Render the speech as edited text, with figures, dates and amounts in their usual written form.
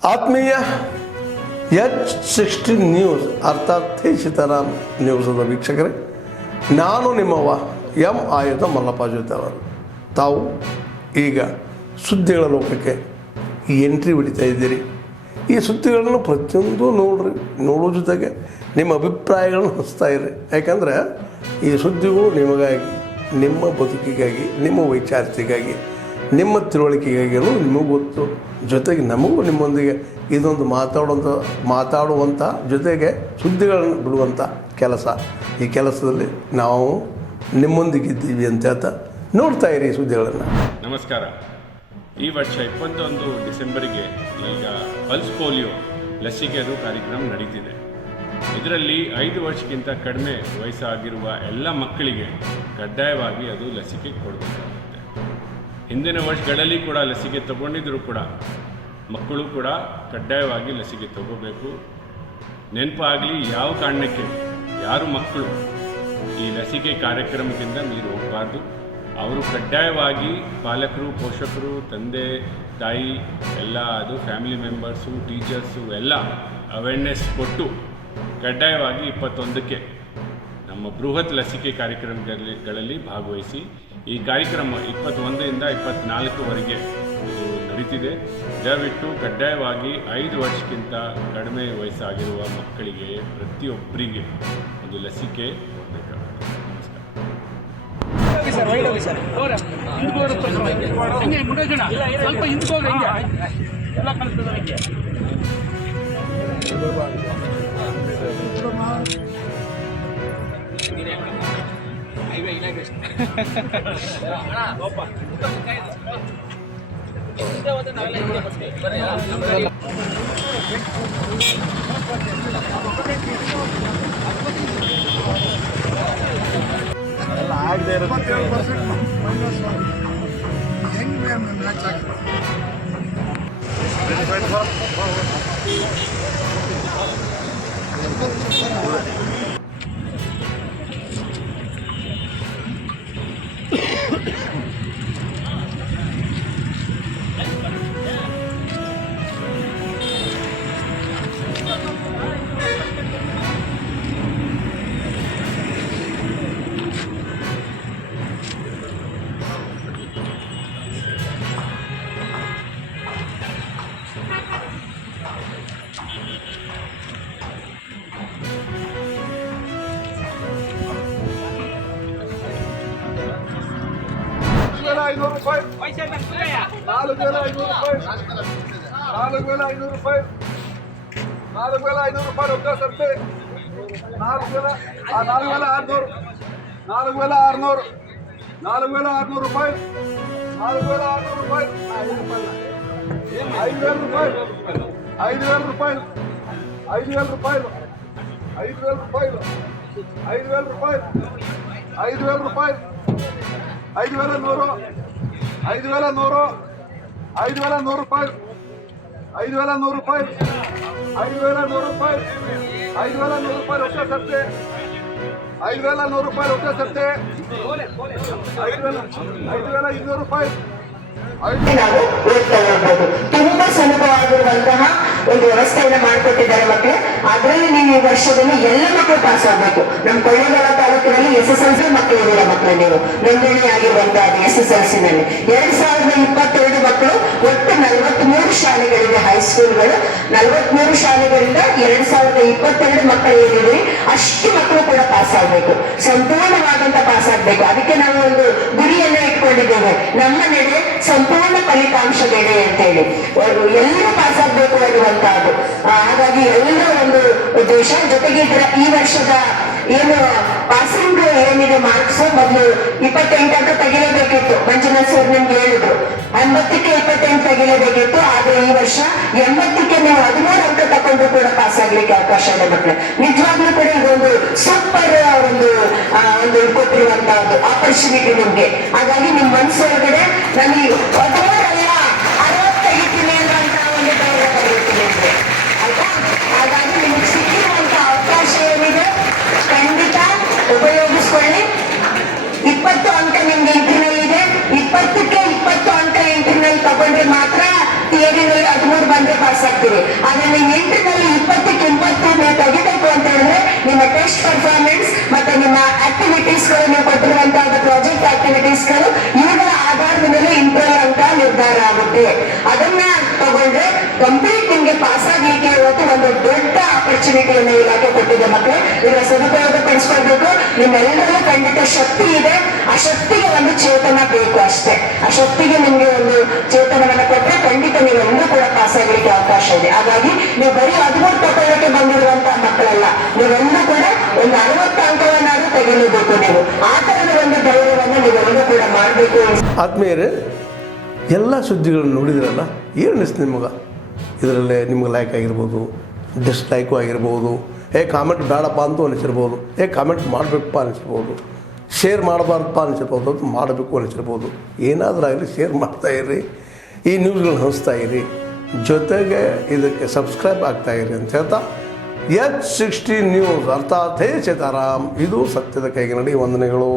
ಆತ್ಮೀಯ H16 news ಅರ್ಥಾತ್ ಸೀತಾರಾಮ್ ನ್ಯೂಸದ ವೀಕ್ಷಕರೇ, ನಾನು ನಿಮ್ಮವ ಎಂ ಆಯುಧ ಮಲ್ಲಪ್ಪ ಜೊತೆ ಅವರು. ತಾವು ಈಗ ಸುದ್ದಿಗಳ ಲೋಕಕ್ಕೆ ಎಂಟ್ರಿ ಹೊಡಿತಾ ಇದ್ದೀರಿ. ಈ ಸುದ್ದಿಗಳನ್ನು ಪ್ರತಿಯೊಂದು ನೋಡೋ ಜೊತೆಗೆ ನಿಮ್ಮ ಅಭಿಪ್ರಾಯಗಳನ್ನು ಹಂಚ್ತಾ ಇರಿ. ಯಾಕಂದರೆ ಈ ಸುದ್ದಿಗಳು ನಿಮಗಾಗಿ, ನಿಮ್ಮ ಬದುಕಿಗಾಗಿ, ನಿಮ್ಮ ವೈಚಾರಿಕೆಗಾಗಿ, ನಿಮ್ಮ ತಿಳುವಳಿಕೆಗಾಗಿಯೂ ನಿಮಗೂ ಗೊತ್ತು. ಜೊತೆಗೆ ನಮಗೂ ನಿಮ್ಮೊಂದಿಗೆ ಇದೊಂದು ಮಾತಾಡುವಂಥ ಜೊತೆಗೆ ಸುದ್ದಿಗಳನ್ನು ಬಿಡುವಂಥ ಕೆಲಸ. ಈ ಕೆಲಸದಲ್ಲಿ ನಾವು ನಿಮ್ಮೊಂದಿಗಿದ್ದೀವಿ ಅಂತ ಹೇಳ್ತಾ ನೋಡ್ತಾ ಇರಿ ಸುದ್ದಿಗಳನ್ನು. ನಮಸ್ಕಾರ. ಈ ವರ್ಷ 21 ಡಿಸೆಂಬರಿಗೆ ಈಗ ಪಲ್ಸ್ ಪೋಲಿಯೋ ಲಸಿಕೆದು ಕಾರ್ಯಕ್ರಮ ನಡೀತಿದೆ. ಇದರಲ್ಲಿ 5 ವರ್ಷಕ್ಕಿಂತ ಕಡಿಮೆ ವಯಸ್ಸಾಗಿರುವ ಎಲ್ಲ ಮಕ್ಕಳಿಗೆ ಕಡ್ಡಾಯವಾಗಿ ಅದು ಲಸಿಕೆ ಕೊಡಬೇಕಾಗುತ್ತೆ. ಹಿಂದಿನ ವರ್ಷಗಳಲ್ಲಿ ಕೂಡ ಲಸಿಕೆ ತಗೊಂಡಿದ್ದರೂ ಕೂಡ ಮಕ್ಕಳು ಕೂಡ ಕಡ್ಡಾಯವಾಗಿ ಲಸಿಕೆ ತಗೋಬೇಕು. ನೆನಪಾಗಲಿ, ಯಾವ ಕಾರಣಕ್ಕೆ ಯಾರು ಮಕ್ಕಳು ಈ ಲಸಿಕೆ ಕಾರ್ಯಕ್ರಮದಿಂದ ನೀರು ಹೋಗಬಾರ್ದು. ಅವರು ಕಡ್ಡಾಯವಾಗಿ ಪಾಲಕರು, ಪೋಷಕರು, ತಂದೆ ತಾಯಿ ಎಲ್ಲ, ಅದು ಫ್ಯಾಮಿಲಿ ಮೆಂಬರ್ಸು, ಟೀಚರ್ಸು ಎಲ್ಲ ಅವೇರ್ನೆಸ್ ಕೊಟ್ಟು ಕಡ್ಡಾಯವಾಗಿ 21ಕ್ಕೆ ನಮ್ಮ ಬೃಹತ್ ಲಸಿಕೆ ಕಾರ್ಯಕ್ರಮಗಳಲ್ಲಿ ಭಾಗವಹಿಸಿ. ಈ ಕಾರ್ಯಕ್ರಮ 21ರಿಂದ 24ವರೆಗೆ ಇದು ನಡೀತಿದೆ. ದಯವಿಟ್ಟು ಕಡ್ಡಾಯವಾಗಿ 5 ವರ್ಷಕ್ಕಿಂತ ಕಡಿಮೆ ವಯಸ್ಸಾಗಿರುವ ಮಕ್ಕಳಿಗೆ ಪ್ರತಿಯೊಬ್ಬರಿಗೆ ಒಂದು ಲಸಿಕೆ ಕೊಡಬೇಕಾಗುತ್ತೆ. ಎಲ್ಲ ಆಗದೆ ಇರುತ್ತೆ. ಹೆಂಗೆ ಮ್ಯಾಚ್ ಆಗುತ್ತೆ. ₹500, 4,500 ₹4,500, ಒಕ್ಕ ಸರ್ತೆ 4,600, 4,600, 4,600 ರೂಪಾಯಿ, 4,600 ರೂಪಾಯಿ, 5,000 ರೂಪಾಯಿ, 5,000 ರೂಪಾಯಿ, 5,000 ರೂಪಾಯಿ, 5,000 ರೂಪಾಯಿ, 5,000 ರೂಪಾಯಿ, 5,000 ರೂಪಾಯಿ, 5,100, 5,100, 5,100 ರೂಪಾಯಿ, 5,100 ರೂಪಾಯಿ, 5,100 ರೂಪಾಯಿ, 5,100 ರೂಪಾಯಿ ಒಕ್ಕ ಸರ್ತೆ, 5,100 ರೂಪಾಯಿ ಒಕ್ಕ ಸರ್ತೆ, 5,200 ರೂಪಾಯಿ. ನಾವು ಓದ್ತಾ ಹೋಗ್ಬೋದು. ತುಂಬಾ ಸುಲಭವಾಗಿರುವಂತಹ ಒಂದು ವ್ಯವಸ್ಥೆಯನ್ನು ಮಾಡಿಕೊಟ್ಟಿದ್ದಾರೆ ಮಕ್ಕಳು. ಅದರಲ್ಲಿ ನೀವು ಈ ವರ್ಷದಲ್ಲಿ ಎಲ್ಲ ಮಕ್ಕಳು ಪಾಸ್ ಆಗಬೇಕು. ನಮ್ಮ ಕೊಳ್ಳೇಗಾಲ ತಾಲೂಕಿನಲ್ಲಿ SSLC ಮಕ್ಕಳು ಇದ್ದೀರಾ ಮಕ್ಕಳು, ನೀವು ನೋಂದಣಿ ಆಗಿರುವಂತಹ SSLC ನಲ್ಲಿ 2022 ಮಕ್ಕಳು. ಒಟ್ಟು 43 ಶಾಲೆಗಳಿವೆ, ಹೈಸ್ಕೂಲ್ಗಳು 43 ಶಾಲೆಗಳಿಂದ 2022 ಮಕ್ಕಳು ಏನಿದ್ರಿ ಅಷ್ಟು ಮಕ್ಕಳು ಕೂಡ ಪಾಸ್ ಆಗಬೇಕು, ಸಂಪೂರ್ಣವಾದಂತ ಪಾಸ್ ಆಗ್ಬೇಕು. ಅದಕ್ಕೆ ನಾವು ಒಂದು ಗುರಿಯನ್ನ ಇಟ್ಕೊಂಡಿದ್ದೇವೆ, ನಮ್ಮ ನಡೆ ಸಂಪೂರ್ಣ ಫಲಿತಾಂಶ ಬೇಡ ಅಂತ ಹೇಳಿ. ಎಲ್ಲರೂ ಪಾಸ್ ಆಗ್ಬೇಕು ಅನ್ನುವಂತಹದ್ದು. ಹಾಗಾಗಿ ಎಲ್ಲರ ಒಂದು ಉದ್ದೇಶ. ಜೊತೆಗೆ ಈ ವರ್ಷದ ಏನು ಪಾಸಿಂಗ್ ಏನಿದೆ ಮಾರ್ಕ್ಸ್, ಮೊದಲು 28 ಅಂತ ತೆಗಿಲೇಬೇಕಿತ್ತು. ಮಂಜುನಾಥ್ ಸರ್ ನಿಮ್ಗೆ ಹೇಳಿದ್ರು 50ಕ್ಕೆ 28 ತೆಗಿಲೇಬೇಕಿತ್ತು. ಆದ್ರೆ ಈ ವರ್ಷ 80ಕ್ಕೆ ನೀವು 13 ಅಂತ ತಗೊಂಡ್ರು ಕೂಡ ಪಾಸ್ ಆಗ್ಲಿಕ್ಕೆ ಅವಕಾಶ ಇದೆ ಮಕ್ಕಳು. ನಿಜವಾಗ್ಲೂ ಕೂಡ ಇದೊಂದು ಸೂಪರ್ ಒಂದು ಕೊಟ್ಟಿರುವಂತಹದ್ದು ಆಪರ್ಚುನಿಟಿ ನಿಮ್ಗೆ. ಹಾಗಾಗಿ ನಿಮ್ ಮನಸ್ಸೊಳಗಡೆ ನನಗೆ 13 ಅಲ್ಲ 60 ತೆಗಿತೀನಿ ಅನ್ನುವಂತ ಒಂದು ಧೈರ್ಯ ಬರೀತೀನಿ ಅಂದ್ರೆ ಆಯ್ತಾ. ಹಾಗಾಗಿ ನಿಮ್ಗೆ ಸಿಕ್ಕಿರುವಂತ ಅವಕಾಶ ಏನಿದೆ ಖಂಡಿತ ಉಪಯೋಗಿಸ್ಕೊಳ್ಳಿ. 20 ಅಂಕ ನಿಮ್ಗೆ ಇಂಟರ್ನಲ್ ಇದೆ. 20ಕ್ಕೆ 20 ಅಂಕ ಇಂಟರ್ನಲ್ ತಗೊಂಡ್ರೆ ಮಾತ್ರ ಥಿಯರಿನಲ್ಲಿ 13 ಬಂದ್ರೆ ಪಾಸ್ ಆಗ್ತೀರಿ. ಇದೆ. ಅದನ್ನ ತಗೊಂಡ್ರೆ ಕಂಪ್ಲೀಟ್ ನಿಮ್ಗೆ ಪಾಸ್ ಆಗ್ಲಿಕ್ಕೆ ಇವತ್ತು ಒಂದು ದೊಡ್ಡ ಆಪರ್ಚುನಿಟಿಯನ್ನು ಇಲಾಖೆ ಕೊಟ್ಟಿದೆ ಮಕ್ಕಳೇ. ಇದರ ಸದುಪಯೋಗ ಪಡಿಸ್ಕೊಳ್ಬೇಕು. ನಿಮ್ಮೆಲ್ಲರಿಗೂ ಖಂಡಿತ ಶಕ್ತಿ ಇದೆ. ಆ ಶಕ್ತಿಗೆ ಒಂದು ಚೇತನ ಬೇಕು ಅಷ್ಟೇ. ಆ ಶಕ್ತಿಗೆ ನಿಮ್ಗೆ ಒಂದು ಚೇತನವನ್ನು ಕೊಟ್ಟರೆ ಖಂಡಿತ ನೀವೆಲ್ಲರೂ ಕೂಡ ಪಾಸ್ ಆಗ್ಲಿಕ್ಕೆ ಅವಕಾಶ ಇದೆ. ಹಾಗಾಗಿ ನೀವು ಬರೀ 13 ತಗೊಳ್ಳಕ್ಕೆ ಬಂದಿರುವಂತಹ ಮಕ್ಕಳಲ್ಲ, ನೀವೆಲ್ಲರೂ ಕೂಡ ಒಂದು 60 ಅಂಕವನ್ನಾದ್ರೂ ತೆಗೆಯಲೇಬೇಕು. ನೀವು ಆ ತರದ ಒಂದು ಧೈರ್ಯವನ್ನು ನೀವೆಲ್ಲರೂ ಕೂಡ ಮಾಡಬೇಕು. ಆದ್ಮೇಲೆ ಎಲ್ಲ ಸುದ್ದಿಗಳನ್ನು ನೋಡಿದ್ರಲ್ಲ, ಏನು ಅನಿಸ್ತು ನಿಮಗೆ? ಇದರಲ್ಲೇ ನಿಮ್ಗೆ ಲೈಕ್ ಆಗಿರ್ಬೋದು, ಡಿಸ್ಲೈಕು ಆಗಿರ್ಬೋದು, ಕಾಮೆಂಟ್ ಬೇಡಪ್ಪ ಅಂತೂ ಅನಿಸಿರ್ಬೋದು, ಕಾಮೆಂಟ್ ಮಾಡಬೇಕಪ್ಪ ಅನಿಸಿರ್ಬೋದು, ಶೇರ್ ಮಾಡಬಾರ್ದಪ್ಪ ಅನಿಸಿರ್ಬೋದು, ಅದು ಮಾಡಬೇಕು ಅನಿಸಿರ್ಬೋದು. ಏನಾದರೂ ಆಗಲಿ ಶೇರ್ ಮಾಡ್ತಾಯಿರಿ, ಈ ನ್ಯೂಸ್ಗಳನ್ನ ಹಂಚ್ತಾ ಇರಿ, ಜೊತೆಗೆ ಇದಕ್ಕೆ ಸಬ್ಸ್ಕ್ರೈಬ್ ಆಗ್ತಾಯಿರಿ ಅಂತ ಹೇಳ್ತಾ H16 ನ್ಯೂಸ್ ಅರ್ಥಾತ್ ಹೇ ಸೀತಾರಾಮ್, ಇದು ಸತ್ಯದ ಕೈಗೆ ನಡಿ. ವಂದನೆಗಳು.